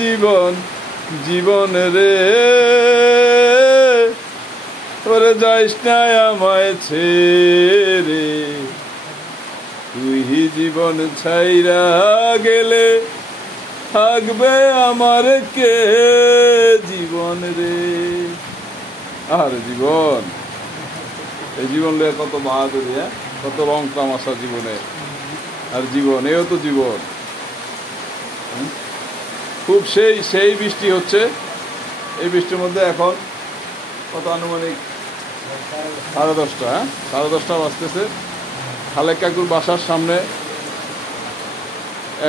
জীবন জীবন রে, ওরে যাইস না আমায় ছেড়ে, তুই জীবন ছাইরা গেলে থাকবে আমার কে জীবন রে। আর জীবন, এই জীবন লয়ে কত বাহাদুরি, কত রং তামাশা জীবনে। আর জীবন, এও তো জীবন। খুব সেই সেই বৃষ্টি হচ্ছে। এই বৃষ্টির মধ্যে এখন কত আনুমানিক 10:30, 10:30 বাজতেছে। খালেক কাকুর বাসার সামনে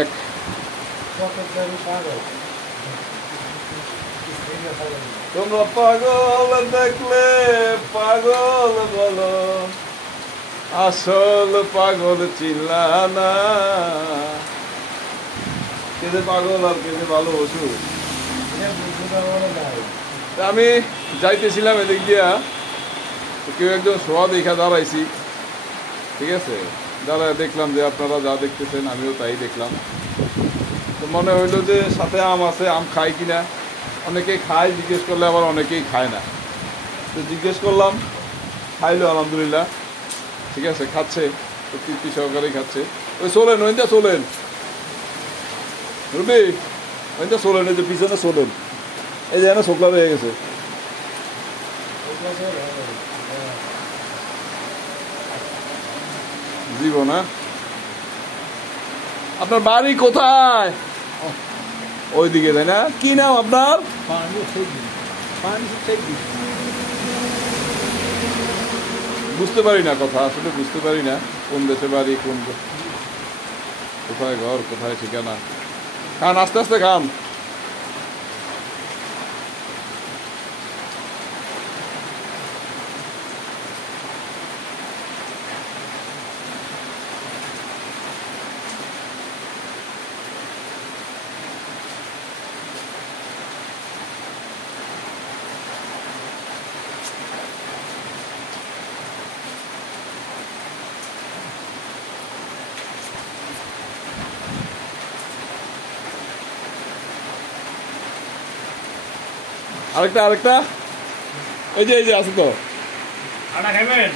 এক তোমরা পাগল দেখলে পাগল বলো, আসল পাগল চিল্লা না। কেঁদে পাগল আর কেঁদে ভালো ওষুধ। আমি যাইতেছিলাম এদিক দিয়া, কেউ একজন শোয়া দেখা দাঁড়াইছি, ঠিক আছে, দাঁড়ায় দেখলাম যে আপনারা যা দেখতেছেন আমিও তাই দেখলাম। তো মনে হইলো যে সাথে আম আছে, আম খাই কিনা। অনেকেই খায়, জিজ্ঞেস করলে আবার অনেকেই খায় না। তো জিজ্ঞেস করলাম, খাইলো আলহামদুলিল্লাহ, ঠিক আছে, খাচ্ছে, তো তৃপ্তি সহকারেই খাচ্ছে। ওই চলেন, ওইটা চলেন রবি, ওইটা চলেন, এই যে পিছনে চলেন, এই যে শোকলা রয়ে গেছে। জীবন, আপনার বাড়ি কোথায়? ওইদিকে, তাই না? কি নাম আপনার? বুঝতে পারি না কথা, আসলে বুঝতে পারি না কোন দেশে বাড়ি, কোন কোথায় ঘর, কোথায় ঠিকানা। খান, আস্তে আস্তে খান। আরেকটা আরেকটা, এই যে আছে তো। আটা খাবেন?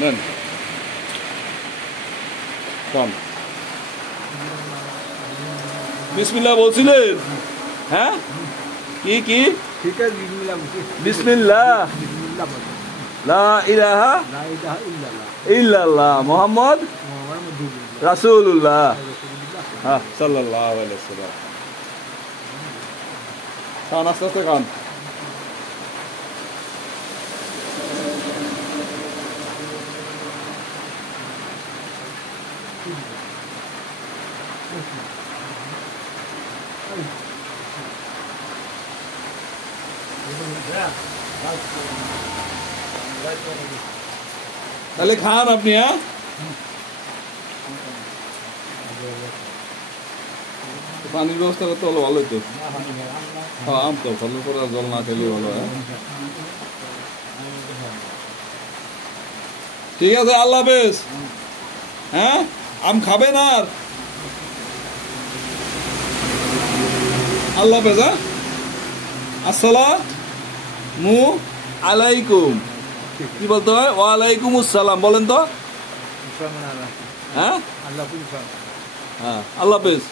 নেন, কম। বিসমিল্লাহ বলছিলেন? হ্যাঁ, কি কি? বিসমিল্লাহ, লা ইলাহা ইল্লাল্লাহ, মুহাম্মদ রাসূলুল্লাহ, হ্যাঁ, সাল্লাল্লাহু আলাইহি ওয়াসাল্লাম। খান, আস্তে আস্তে খান। তাহলে খান আপনি, হ্যাঁ, পানির ব্যবস্থা করতে হলো ভালো হতো। হ্যাঁ, আম তো ভালো করে জল না খেলে ভালো। হ্যাঁ, ঠিক আছে, আল্লাহ হাফেজ। হ্যাঁ, আম খাবেন আর? আল্লাহ হাফেজ। হ্যাঁ, আসসালামু আলাইকুম। কি বলতে হয়? ওয়ালাইকুম আসসালাম বলেন তো। হ্যাঁ, হ্যাঁ, আল্লাহ হাফেজ।